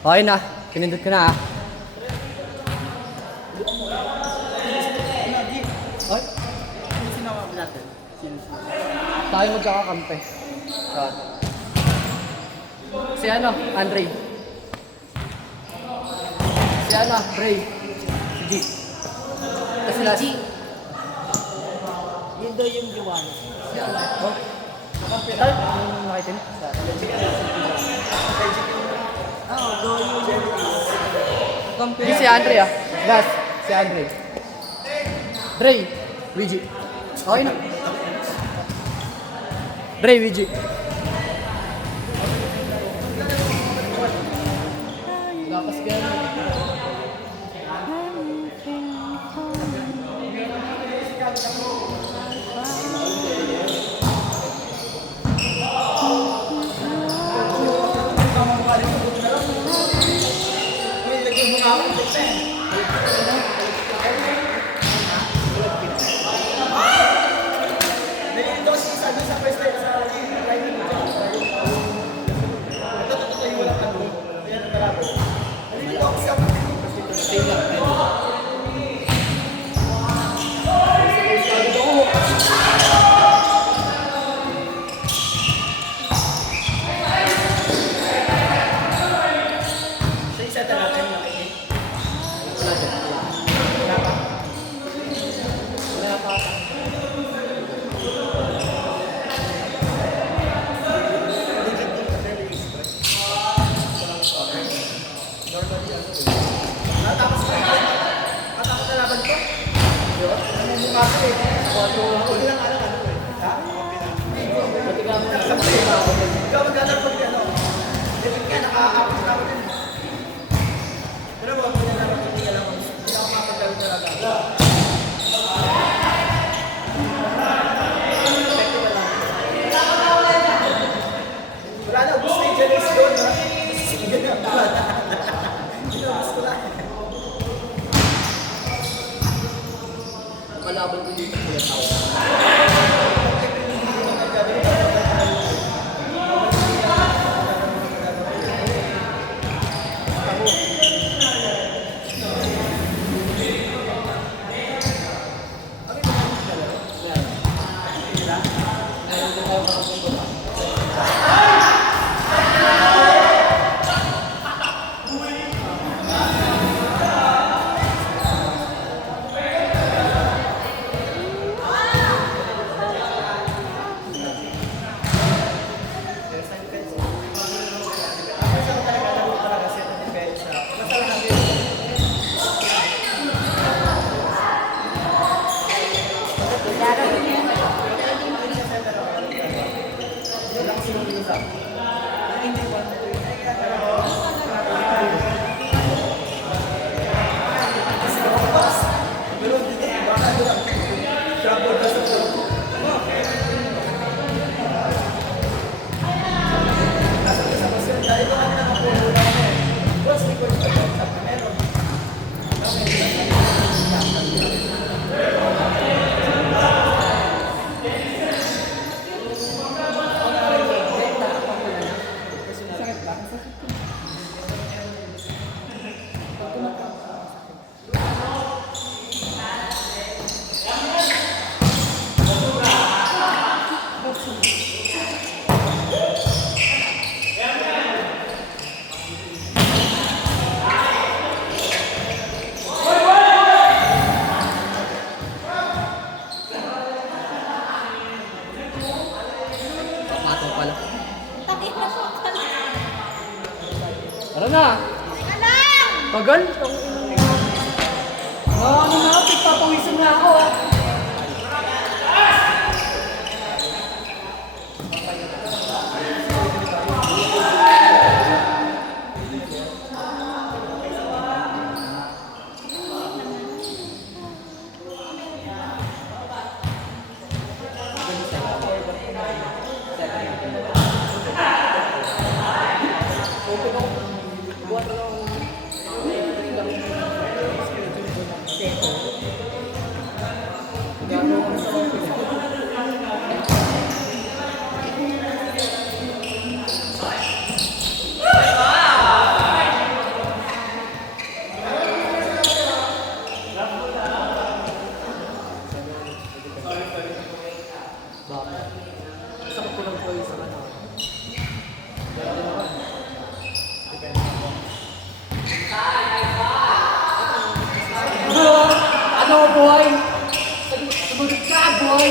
Okay na. Pinindot ko na ah. Ay? Sinawa mo natin. Tayo magkakakampi. Si ano? Andre. Si ano? Bray. Si G. Kasi last. Yun daw yung Giwano. Si ano? Oh. Ay, anong nakita niyo? Oo, daw yung Hindi si Andre ah. Gas. Si Andre. Dre. Luigi. Okay na. Dre, Luigi. Lapas ka na. Kalaban ko dito kuya tao. Tara na! Tagal! Ano na ako, pagpapawisan na ako. boy! Sumunod ka, boy!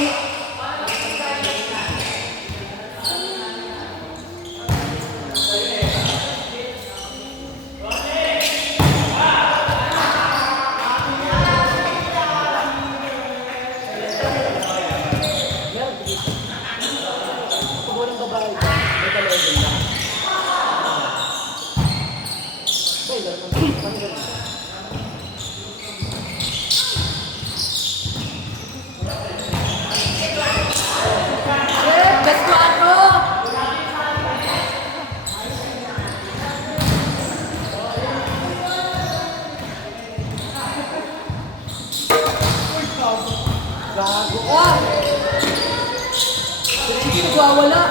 Pag walang babae, may kalooban lang. Boy, lalo mo. Best quattro! Gago ka! Sige, nagwawala!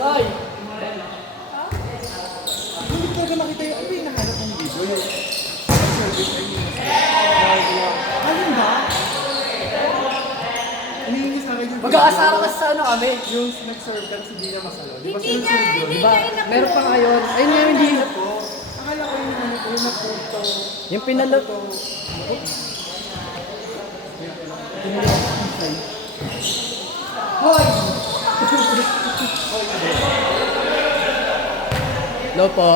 Say! Hindi ko talaga makita yung ano yung nahanap ng video. Yung service ay alin ba? Hinihinis na kayo. Mag-aasara kasi sa ano kami. Yung nag-serve ka si Dina Masalo. Di ba Hindi sunod nga, yun? hindi Diba? nga Meron pa ngayon. Ayun nga hindi. Po, akala ko yung ano ko yung nagpunto. Yung pinalot. Hoy! Hello po.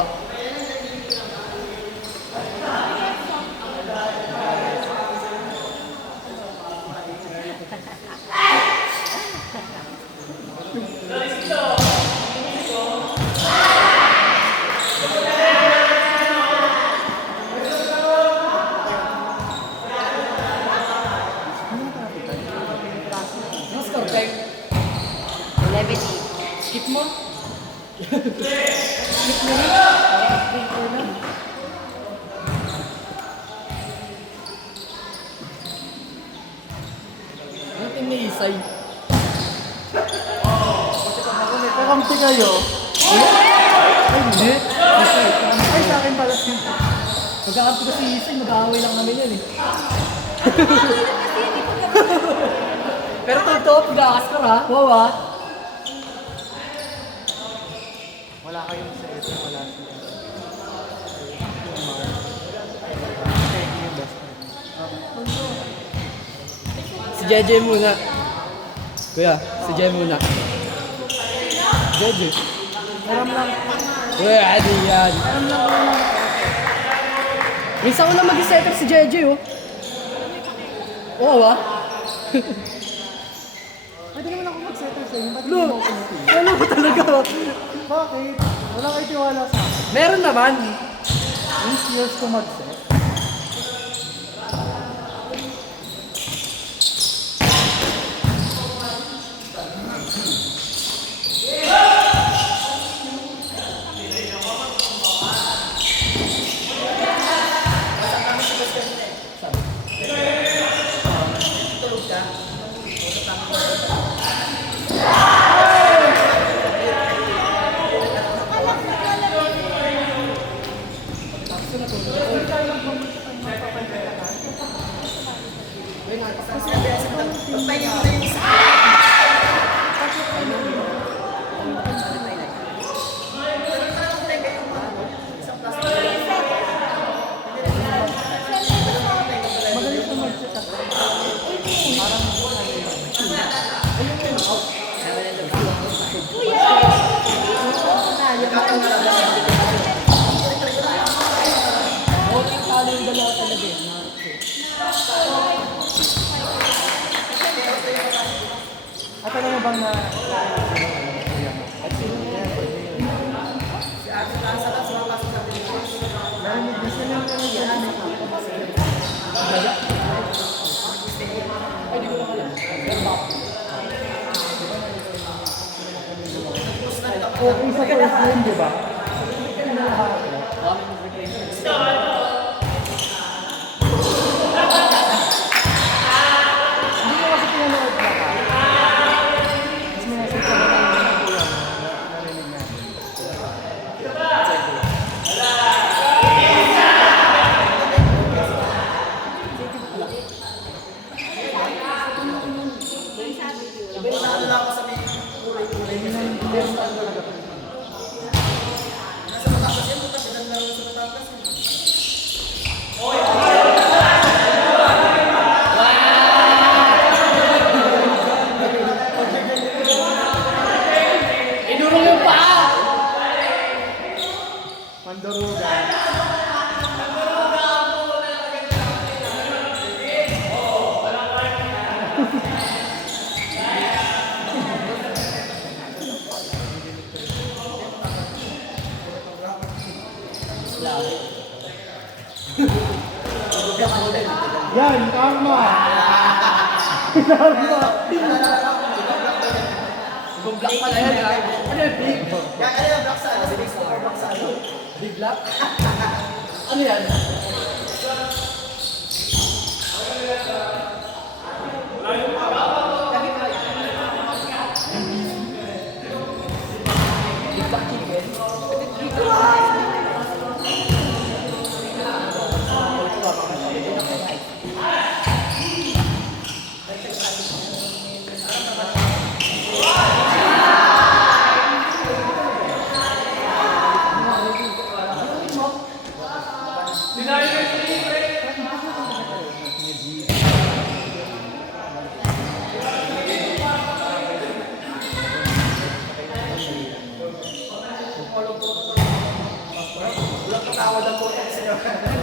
Ano score, Peng? 11. Skip mo? Skip mo na? Ano team ni Isay? Kakampi kayo. Ay, hindi. Ay, sa akin pala siya. Magkakampi ko si Isay, mag-aaway lang namin yan eh. Pero totoo, pag-aaskar ha. Wow ha. Wala kayong sa ito, wala siya. Si Jeje muna. Kuya, si Jeje muna. Jeje. Aram lang. Kuya, adi yan. Minsan ko na mag-setter si Jeje oh. Oo ah. Pwede naman ako mag-settle sa inyo. Ba't Lo, hindi mo ako pinipili? ano ba talaga? Bakit? Wala kayo tiwala sa akin. Meron naman. Yung skills ko mag-set. Okay, talo yung dalawa talaga eh. At alam mo bang na... Narinig na sila yung Okay sa first game, di ba? Kami mag-recreation. Hindi ko kasi pinanood na ka. Mas minasip ko na lang yung kulang narinig natin. Inurong yung paa! Mandarugan. Yan, karma! Karma! Ibang black pala yan, ha? Ano yung big? Ano yung black sa ano? Si Big Star black sa ano? Big black? Ano yan? Big black chicken? Walang tawad ang putok sa'yo.